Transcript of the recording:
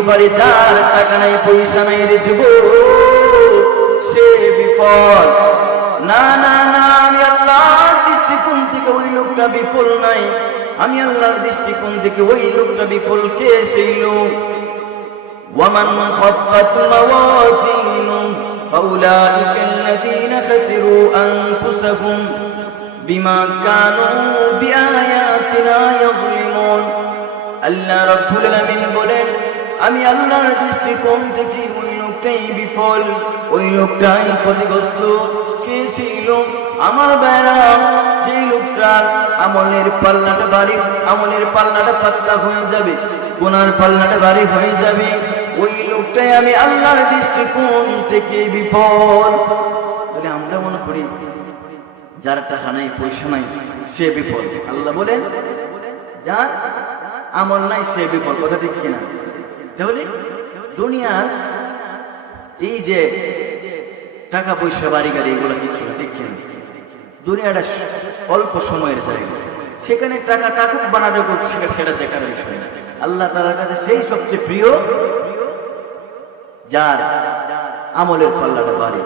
এবারে যার টাকা নাই পয়সা নাই রে যুবক, সে বিফল। না না না, আমি আল্লাহর দৃষ্টিকোণ থেকে ওই লোকটা বিফল নাই, আমি আল্লাহর দৃষ্টিকোণ থেকে ওই লোকটা বিফল। কে সেই লোক? ওয়ামান খাফফাত মাওয়াজিনু ফাউলাইকা আল্লাযীনা খাসিরু আনফুসাহুম বিমা কানু বিআয়াতিনা ইয়াযলিমুন। আল্লাহ রাব্বুল আলামিন বলেন, আমি আল্লাহর দৃষ্টিকোণ থেকে ওই লোকটাই বিফল, ওই লোকটাই ক্ষতিগ্রস্ত। কে ছিল? আমার ভাইরা, যে লোকটার আমলের পাল্লাটা ভারী, আমলের পাল্লাটা পাতলা হয়ে যাবে, গুনার পাল্লাটা ভারী হয়ে যাবে, ওই লোকটাই আমি আল্লাহর দৃষ্টিকোণ থেকে বিফল। তাহলে আমরা মনে করি যার টাকা নাই পয়সা নাই সে বিফল। আল্লাহ বলেন যার আমল নাই সে বিফল। কথা ঠিক কিনা? তাহলে দুনিয়ার এই যে টাকা পয়সা বাড়ি গাড়ি এগুলো কিছু না, ঠিক কিনা? দুনিয়াটা অল্প সময়ের জায়গা, সেখানে টাকা থাকুক বানাতে সেটা দেখার বিষয় না। আল্লাহ তাআলার কাছে সেই সবচেয়ে প্রিয় যার আমলের পাল্লাটা বাড়ি।